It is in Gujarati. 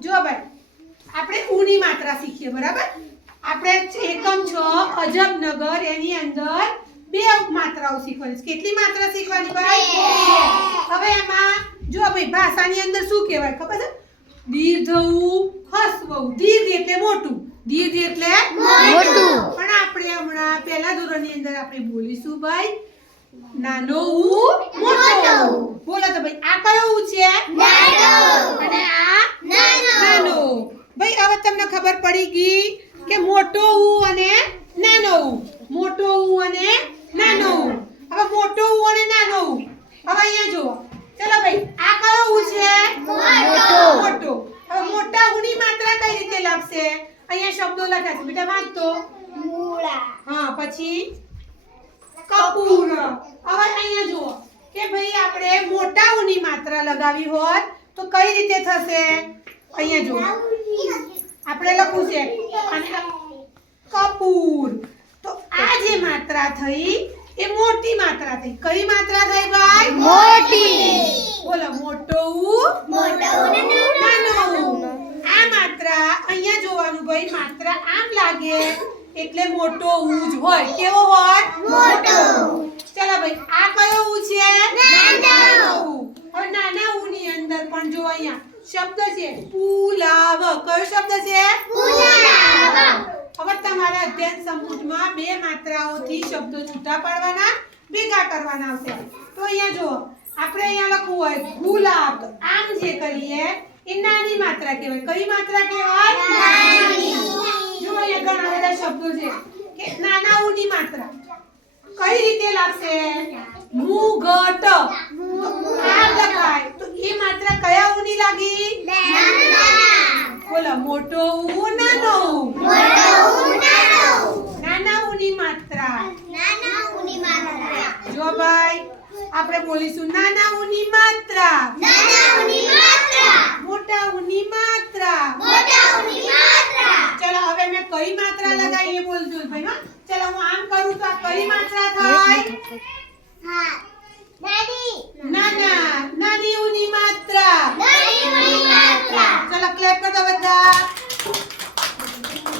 જો ભાઈ આપણે ઉની માત્રા શીખીએ બરાબર આપણે એકમ 6 અજબનગર એની અંદર બે માત્રાઓ શીખવાની કેટલી માત્રા શીખવાની ભાઈ હવે એમાં જો ભાઈ ભાષાની અંદર શું કહેવાય ખબર છે દીર્ઘ હસ્વ દીર્ઘ એટલે મોટું દીર્ઘ એટલે મોટું પણ આપણે હમણાં પહેલા ધોરણની અંદર આપણે બોલીશું ભાઈ નાનો મોટો બોલો તો ભાઈ આ કયો ઉ છે નાનો અને આ નાનો ભાઈ હવે તમને ખબર પડી ગઈ કે મોટો ઉ અને નાનો ઉ મોટો ઉ અને નાનો ઉ હવે મોટો ઉ અને નાનો ઉ હવે અહીંયા જુઓ ચલો ભાઈ આ કયો ઉ છે મોટો હવે મોટા ઉની માત્રા કઈ રીતે લખશે અહીંયા શબ્દો લખ્યા છે બેટા વાંચતો મૂળા હા પછી કપૂર હવે અહીંયા જુઓ કે ભાઈ આપણે મોટા ઉની માત્રા લગાવી હોત તો કઈ રીતે થશે અહીંયા જુઓ આપણે લખવું છે અને કપૂર તો આ જે માત્રા થઈ એ મોટી માત્રા થઈ કઈ માત્રા થઈ ભાઈ મોટી બોલો મોટો ઉ નાનો ઉ આ માત્રા અહીંયા જોવાનું ભાઈ માત્રા આમ લાગે એટલે મોટો ઉ જ હોય કેવો હોય મોટો ચલો ભાઈ આ કયો ઉ છે નાનો ઉ હવે નાના ઉ ની અંદર પણ જો અહીંયા શબ્દ છે પુલાવ કયો શબ્દ છે પુલાવ હવે તમારા અધ્યયન સમૂહમાં બે માત્રાઓથી શબ્દો છૂટા પાડવાના ભેગા કરવાના આવશે તો અહીંયા જો આપણે અહીંયા લખવું હોય ગુલાબ તો આમ જે કરીએ એ નાની માત્રા કહેવાય કઈ માત્રા કહેવાય નાની જો અહીંયા ઘણા બધા શબ્દો છે કે નાના ઉની માત્રા કઈ રીતે લાગશે મુગટ આમ લખાય તો એ માત્રા કયા ઉની લાગી બોલો મોટો ઉ નાનો ઉ નાના ઉની માત્રા જો ભાઈ આપણે બોલીશું નાના ઉની માત્રા મોટા ઉની માત્રા